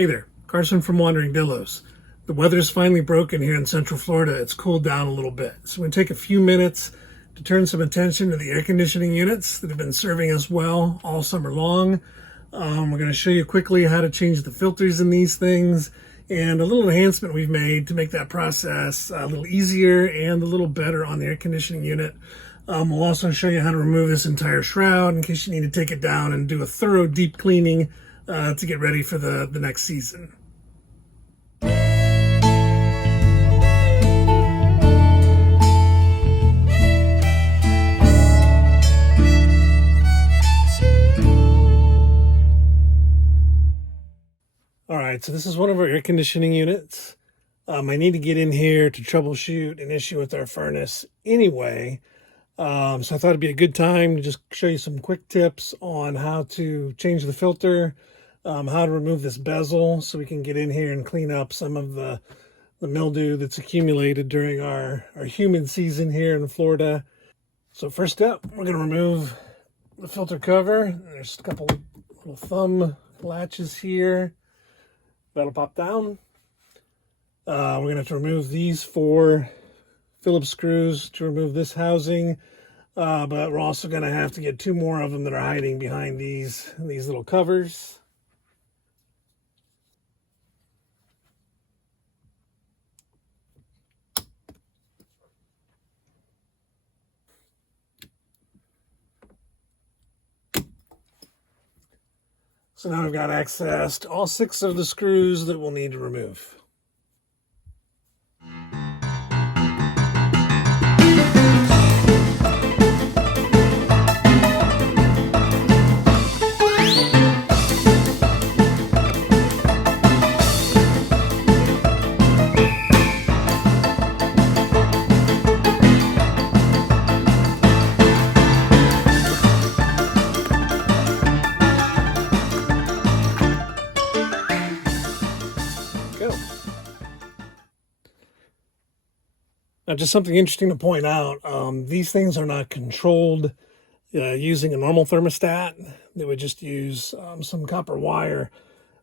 Hey there, Carson from Wandering Dillos. The weather's finally broken here in Central Florida. It's cooled down a little bit. So we're going to take a few minutes to turn some attention to the air conditioning units that have been serving us well all summer long. We're going to show you quickly how to change the filters in these things and a little enhancement we've made to make that process a little easier and a little better on the air conditioning unit. We'll also show you how to remove this entire shroud in case you need to take it down and do a thorough deep cleaning to get ready for the next season. All right, so this is one of our air conditioning units. I need to get in here to troubleshoot an issue with our furnace anyway. So I thought it'd be a good time to just show you some quick tips on how to change the filter, how to remove this bezel so we can get in here and clean up some of the mildew that's accumulated during our humid season here in Florida. So first up, we're going to remove the filter cover. There's a couple little thumb latches here. That'll pop down. We're going to have to remove these 4 Phillips screws to remove this housing. But we're also going to have to get 2 more of them that are hiding behind these little covers. So now we've got access to all 6 of the screws that we'll need to remove. Now, just something interesting to point out, these things are not controlled using a normal thermostat. They would just use some copper wire.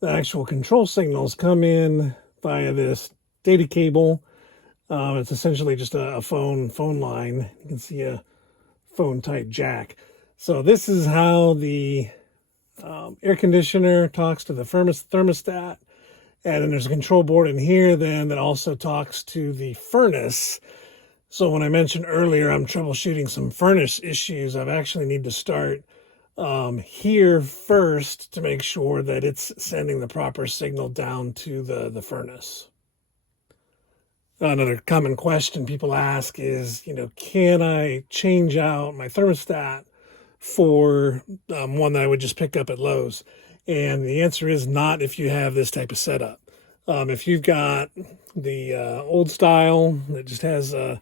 The actual control signals come in via this data cable. It's essentially just a phone line. You can see a phone type jack. So this is how the air conditioner talks to the thermostat. And then there's a control board in here then that also talks to the furnace. So when I mentioned earlier I'm troubleshooting some furnace issues, I actually need to start here first to make sure that it's sending the proper signal down to the furnace. Another common question people ask is, can I change out my thermostat for one that I would just pick up at Lowe's? And the answer is not if you have this type of setup. If you've got the old style that just has a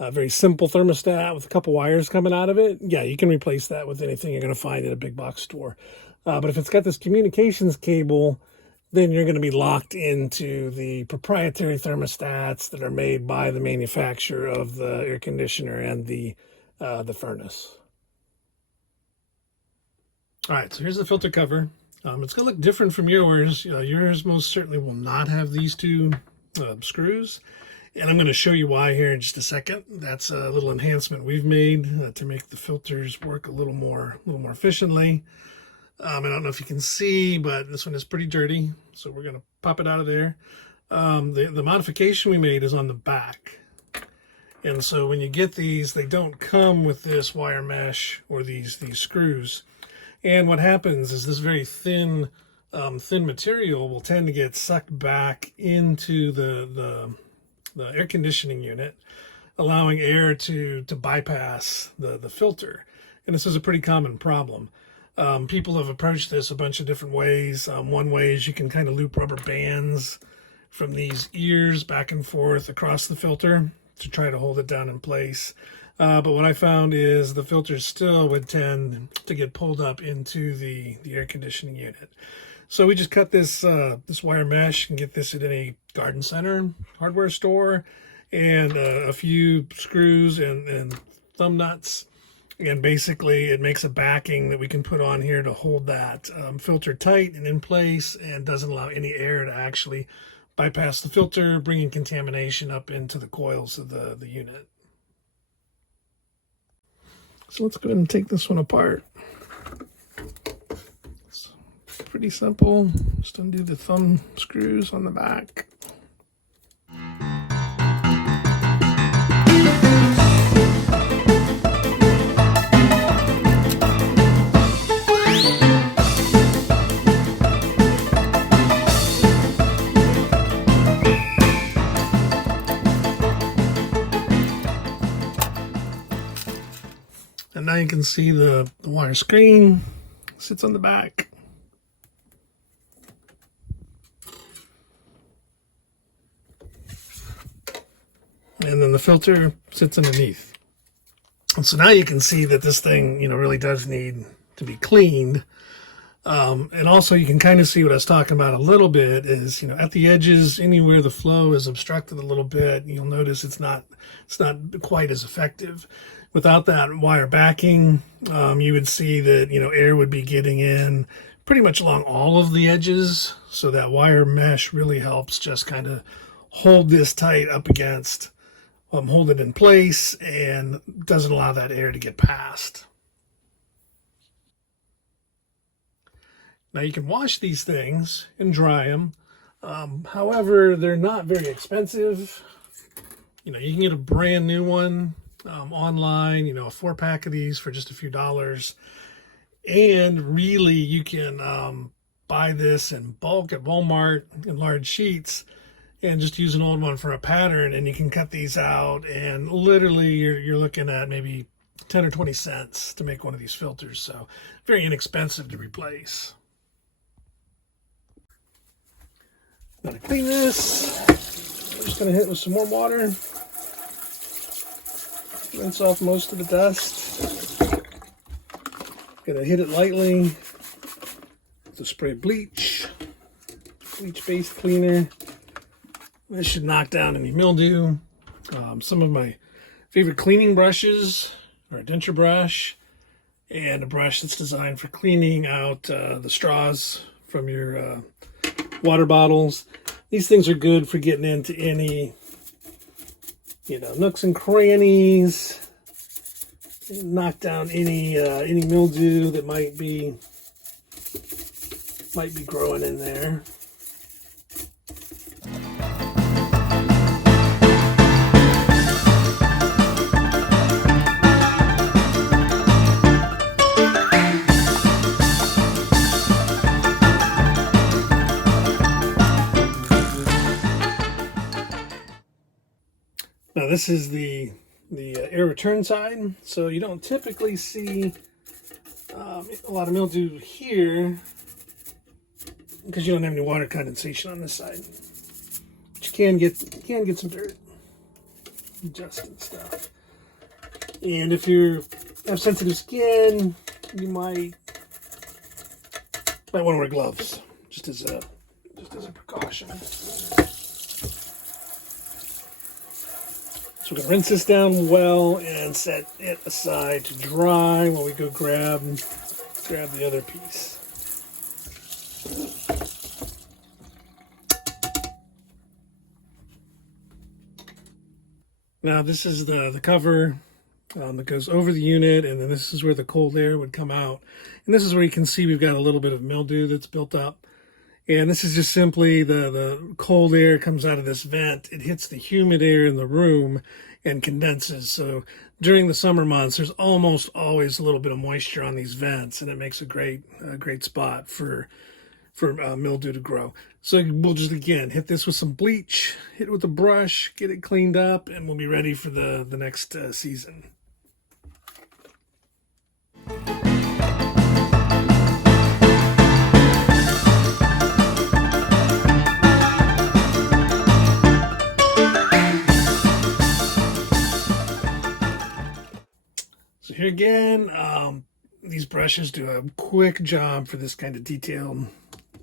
very simple thermostat with a couple wires coming out of it, yeah, you can replace that with anything you're going to find at a big box store. But if it's got this communications cable, then you're going to be locked into the proprietary thermostats that are made by the manufacturer of the air conditioner and the furnace. All right, so here's the filter cover. It's going to look different from yours. Yours most certainly will not have these 2 screws. And I'm going to show you why here in just a second. That's a little enhancement we've made to make the filters work a little more efficiently. I don't know if you can see, but this one is pretty dirty. So we're going to pop it out of there. The modification we made is on the back. And so when you get these, they don't come with this wire mesh or these screws. And what happens is this very thin material will tend to get sucked back into the air conditioning unit, allowing air to bypass the filter. And this is a pretty common problem. People have approached this a bunch of different ways. One way is you can kind of loop rubber bands from these ears back and forth across the filter to try to hold it down in place. But what I found is the filters still would tend to get pulled up into the air conditioning unit. So we just cut this wire mesh and get this at any garden center, hardware store, and a few screws and thumb nuts. And basically it makes a backing that we can put on here to hold that filter tight and in place, and doesn't allow any air to actually bypass the filter, bringing contamination up into the coils of the unit. So let's go ahead and take this one apart. It's pretty simple. Just undo the thumb screws on the back. And now you can see the wire screen sits on the back. And then the filter sits underneath. And so now you can see that this thing, really does need to be cleaned. And also you can kind of see what I was talking about a little bit is, at the edges, anywhere the flow is obstructed a little bit, you'll notice it's not quite as effective. Without that wire backing, you would see that, air would be getting in pretty much along all of the edges. So that wire mesh really helps just kind of hold this tight up against, hold it in place, and doesn't allow that air to get past. Now you can wash these things and dry them. However, they're not very expensive. You can get a brand new one online, a 4-pack of these for just a few dollars. And really you can buy this in bulk at Walmart in large sheets and just use an old one for a pattern, and you can cut these out, and literally you're looking at maybe 10 or 20 cents to make one of these filters. So very inexpensive to replace. Now to clean this, I'm just going to hit it with some warm water. Rinse off most of the dust. Gonna hit it lightly with a spray of bleach-based cleaner. This should knock down any mildew. Some of my favorite cleaning brushes are a denture brush and a brush that's designed for cleaning out the straws from your water bottles. These things are good for getting into any nooks and crannies, knock down any mildew that might be growing in there. Now this is the air return side, so you don't typically see a lot of mildew here because you don't have any water condensation on this side. But you can get some dirt, dust and stuff. And if you have sensitive skin, you might want to wear gloves just as a precaution. So we're going to rinse this down well and set it aside to dry while we go grab the other piece. Now this is the cover that goes over the unit, and then this is where the cold air would come out. And this is where you can see we've got a little bit of mildew that's built up. And this is just simply the cold air comes out of this vent. It hits the humid air in the room and condenses. So during the summer months, there's almost always a little bit of moisture on these vents, and it makes a great spot for mildew to grow. So we'll just, again, hit this with some bleach, hit it with a brush, get it cleaned up, and we'll be ready for the next season. So here again, these brushes do a quick job for this kind of detailed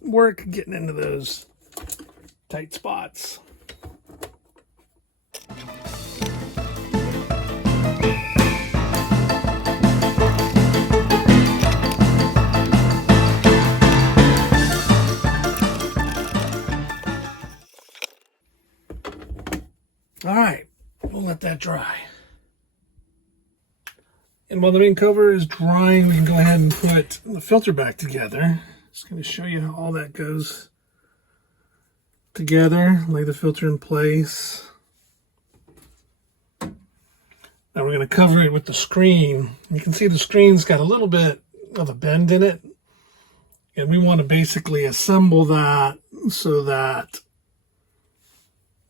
work, getting into those tight spots. All right, we'll let that dry. And while the main cover is drying, we can go ahead and put the filter back together. Just going to show you how all that goes together. Lay the filter in place. Now we're going to cover it with the screen. You can see the screen's got a little bit of a bend in it. And we want to basically assemble that so that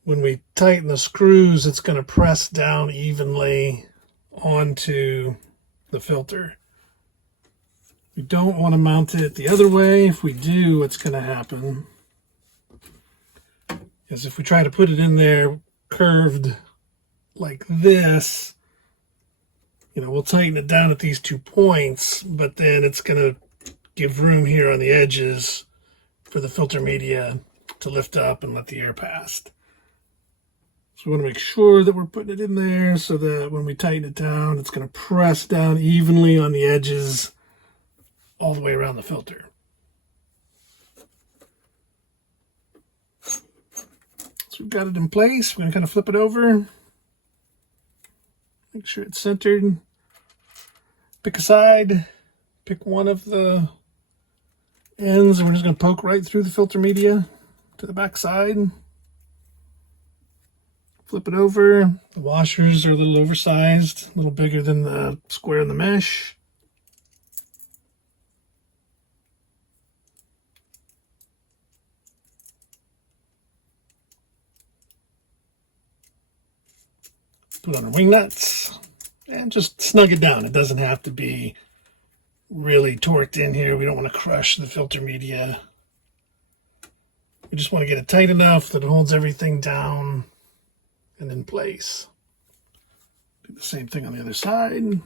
when we tighten the screws, it's going to press down evenly onto the filter. We don't want to mount it the other way. If we do, what's going to happen is if we try to put it in there curved like this, you know, we'll tighten it down at these 2 points, but then it's going to give room here on the edges for the filter media to lift up and let the air pass. So we want to make sure that we're putting it in there so that when we tighten it down, it's going to press down evenly on the edges all the way around the filter. So we've got it in place. We're going to kind of flip it over. Make sure it's centered. Pick a side. Pick one of the ends, and we're just going to poke right through the filter media to the back side. Flip it over. The washers are a little oversized, a little bigger than the square in the mesh. Put on our wing nuts and just snug it down. It doesn't have to be really torqued in here. We don't want to crush the filter media. We just want to get it tight enough that it holds everything down and in place. Do the same thing on the other side.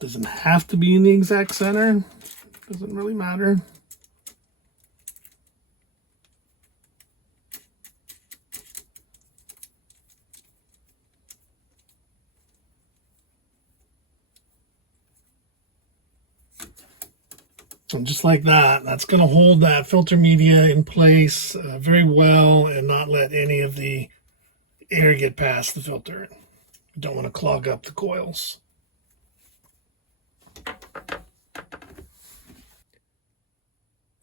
Doesn't have to be in the exact center. Doesn't really matter. And just like that, that's going to hold that filter media in place very well and not let any of the air get past the filter. You don't want to clog up the coils.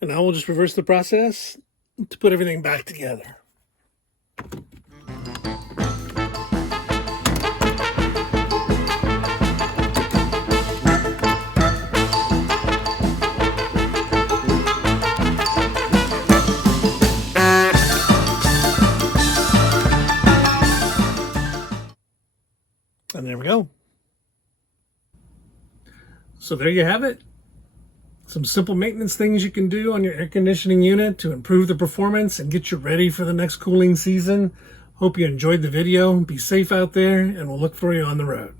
And now we'll just reverse the process to put everything back together. And there we go. So there you have it. Some simple maintenance things you can do on your air conditioning unit to improve the performance and get you ready for the next cooling season. Hope you enjoyed the video. Be safe out there, and we'll look for you on the road.